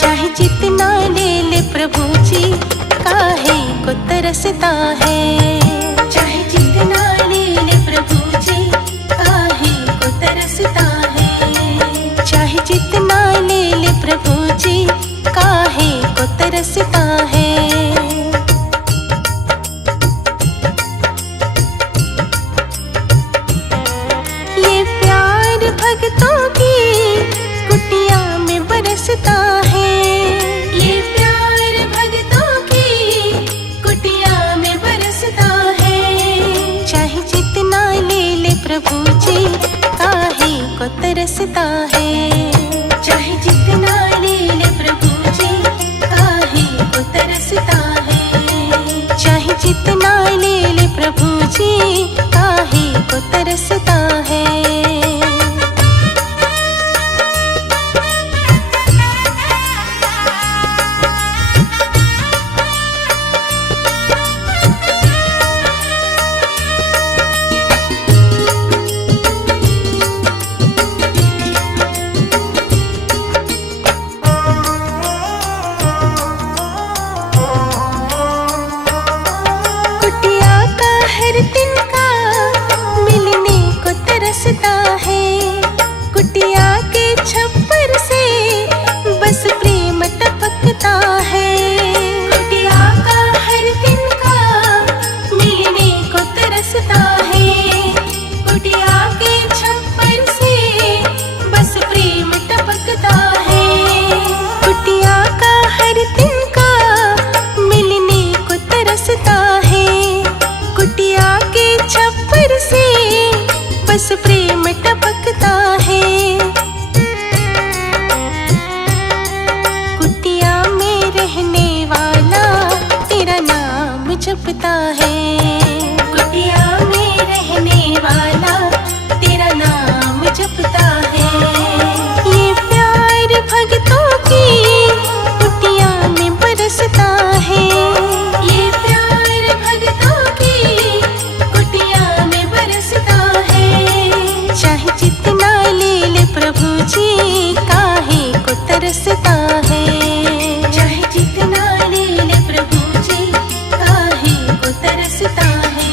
चाहे जितना ले ले प्रभु जी, काहे को तरसता है। चाहे जितना ले ले प्रभु जी, काहे को तरसता है। चाहे जितना ले ले प्रभु जी, काहे को तरसता है। ये प्यार भक्तों की कुटिया में बरसता है। ये प्यार भक्तों की कुटिया में बरसता है। चाहे जितना ले ले प्रभु जी, काहे को तरसता है। चाहे जितना ले ले प्रभु जी, काहे को तरसता है। चाहे जितना ले ले प्रभु जी, काहे को तरसता है। कुटिया का हर तिनका मिलने को तरसता है। कुटिया के छप्पर से बस प्रेम टपकता है। कुटिया का हर तिनका मिलने को तरसता है। कुटिया के छप्पर से बस प्रेम टपकता है। कुटिया का हर तिनका मिलने को तरसता है। कुटिया के छप्पर से बस प्रेम टपकता है। कुटिया में रहने वाला तेरा नाम जपता है। कुटिया में रहने वाला तेरा नाम जपता है। ये प्यार भक्तों की कुटिया में बरसता है। ये प्यार भक्तों की कुटिया में बरसता है। चाहे जितना ले ले प्रभु जी, काहे को तरसता है। चाहे जितना ले ले प्रभु जी, काहे को तरसता है।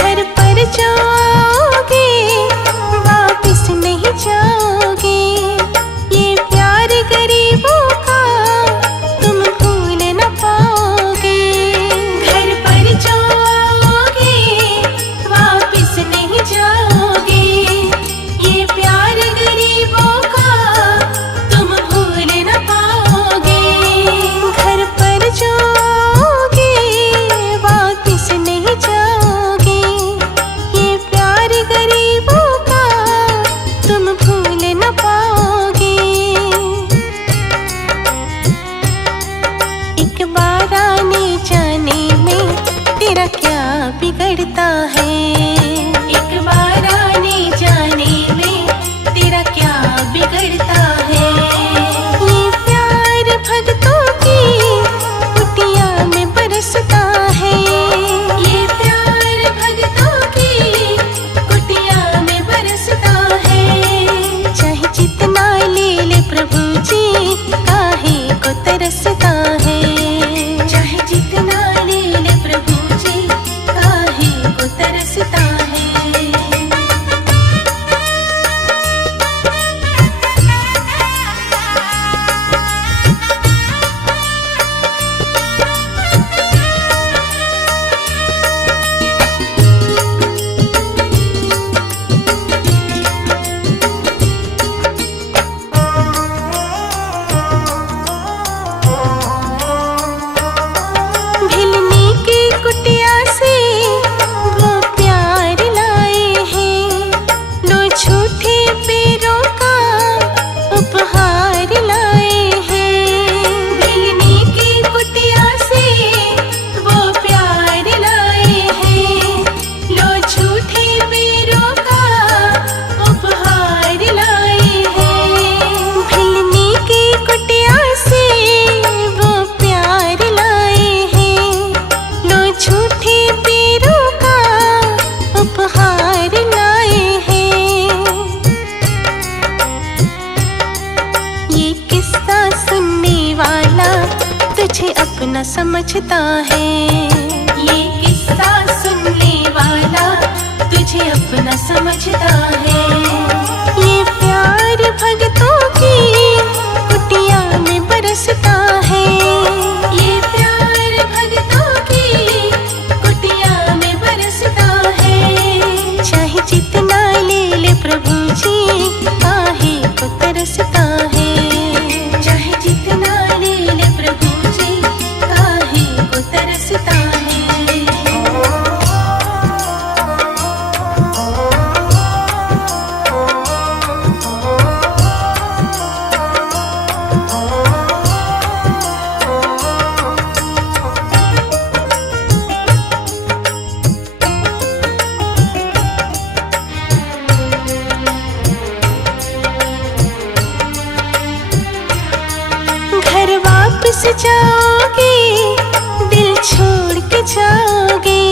घर पर जो आओगे, वापिस नहीं जाओगे। ये प्यार गरीबों का तुम भूल न पाओगे। घर पर जो आओगे, वापिस नहीं जाओगे। ये प्यार गरीबों का तुम भूल न पाओगे। घर पर जो आओगे, वापिस नहीं जाओगे। ये प्यार गरीबों का तुम भूल न पाओगे। एक बार आने जाने में तेरा क्या बिगड़ता है। एक बार आने जाने में तेरा क्या बिगड़ता है। ये प्यार भक्तों की कुटिया में बरसता है। ये प्यार भक्तों की कुटिया में बरसता है। चाहे जितना ले ले प्रभु जी, काहे को तरसता है। चाहे जितना ले ले प्रभु जी, काहे को तरसता बुझता है। ये प्यार भक्तों की कुटिया में बरसता है। ये प्यार भक्तों की कुटिया में बरसता है। चाहे जितना ले ले प्रभु जी काहे को तरसता है। चाहे जितना ले ले प्रभु जी काहे को तरसता है। घर वापस जाओगे दिल छोड़ के जाओगे।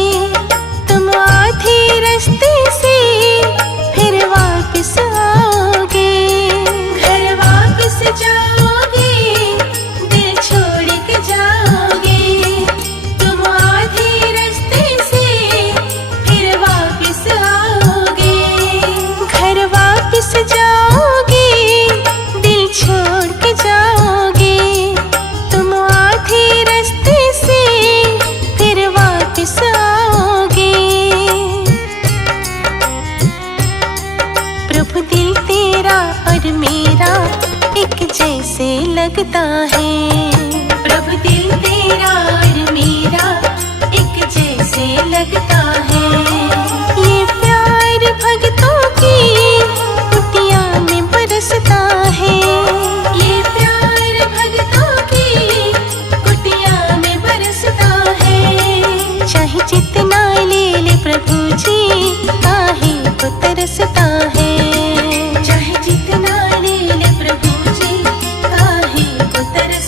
तुम आधे रास्ते से फिर वापस आओगे। घर वापस जाओगे दिल छोड़ के जाओगे। तुम आधे रास्ते से फिर वापस आओगे। घर वापस जाओगे दिल छोड़ के जाओगे। तुम आधे रास्ते से फिर वापस आओगे। प्रभु दिल तेरा और मेरा एक जैसे लगता है। प्रभु दिल तेरा और मेरा एक जैसे लगता है। ये प्यार भक्तों की कुटिया में बरसता है। ये प्यार भक्तों की कुटिया में बरसता है। चाहे जितना ले ले प्रभु जी काहे को तरसता है। चाहे जितना ले ले प्रभु जी काहे को तरसता है।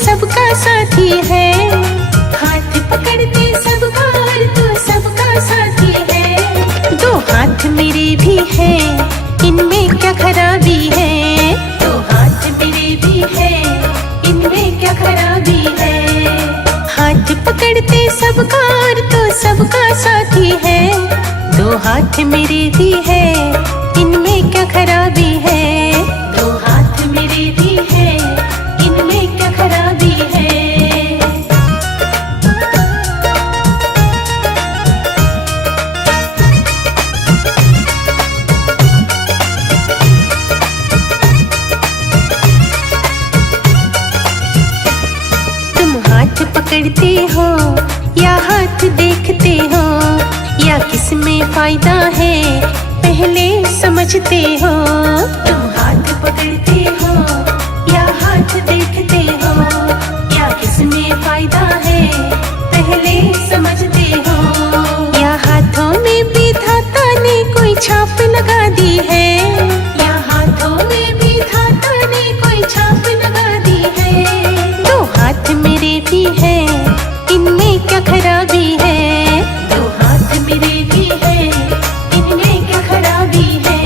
सबका साथी है। हाथ पकड़ते सबका और तू सबका साथी है। दो हाथ मेरे भी हैं, इनमें क्या खराबी है। दो हाथ मेरे भी हैं, इनमें क्या खराबी है। हाथ पकड़ते सबका और तू सबका साथी है। दो हाथ मेरे भी हैं, इनमें क्या खराबी है। दो हाथ मेरे भी हैं, इनमें क्या खराबी है। तुम हाथ पकड़ते हो या हाथ देखते हो, या किसमें फायदा है पहले समझते हो। तुम हाथ पकड़ते हो या हाथ देखते हो, या किसमें फायदा है पहले समझते हो। या हाथों में विधाता ने कोई छाप लगा दी है। या हाथों में विधाता ने कोई छाप लगा दी है। दो हाथ मेरे भी हैं, इनमें क्या खराबी है। दो हाथ मेरे भी हैं, इनमें क्या खराबी है।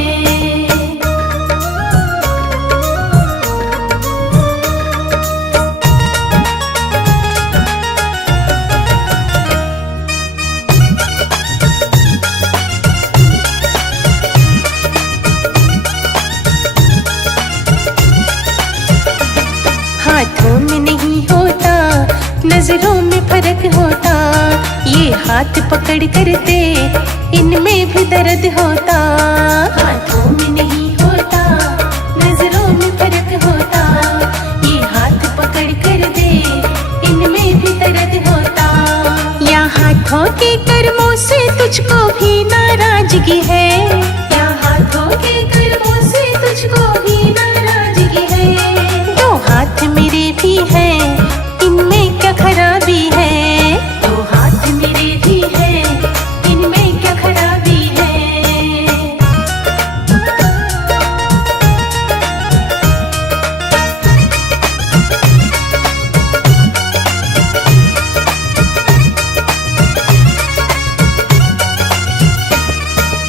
हाथों में नहीं होता, नजरों में फर्क होता। ये हाथ पकड़ करते, इनमें भी दर्द होता। हाथों में नहीं होता, नजरों में फर्क होता। ये हाथ पकड़ कर दे, इनमें भी दर्द होता। या हाथों के कर्मों से तुझको भी नाराजगी है। या हाथों के कर्मों से तुझको भी नाराजगी है। दो हाथ मेरे भी हैं, इनमें क्या खराबी है। दो हाथ मेरे भी हैं, इनमें क्या खराबी है।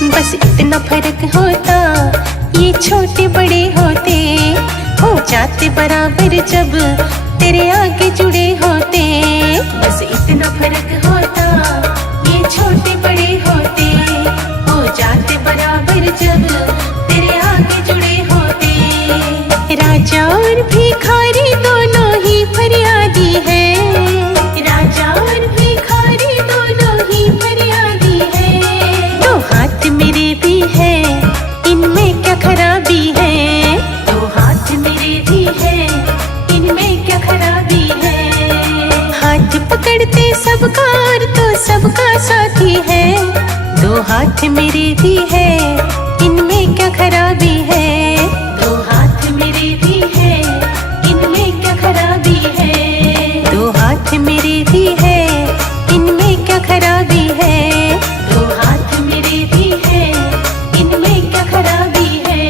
बस इतना फर्क होता, ये छोटे बड़े होते, हो जाते बराबर जब तेरे आगे जुड़े होते। बस इतना फर्क होता, ये छोटे बड़े होते, हो जाते बराबर जब तेरे आगे जुड़े होते। राजा और भिखारी दोनों ही फरियादी है। राजा और भिखारी दोनों ही फरियादी है। दो हाथ मेरे भी हैं, इनमें क्या खराबी है। दो हाथ मेरे भी हैं, इनमें क्या खराबी है। हाथ पकड़ते सबका और तो सबका साथी है। दो हाथ मेरे भी हैं, इनमें क्या खराबी है। दो हाथ मेरे भी हैं, इनमें क्या खराबी है। दो हाथ मेरे भी हैं, इनमें क्या खराबी है। दो हाथ मेरे भी हैं, इनमें क्या खराबी है।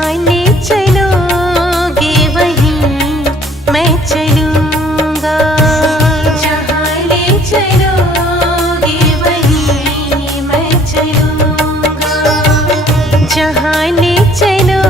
जहाँ ले चलोगे वहीं मैं चलूँगा। जहाँ ले चलोगे वहीं मैं चलूँगा। जहाँ ले चलो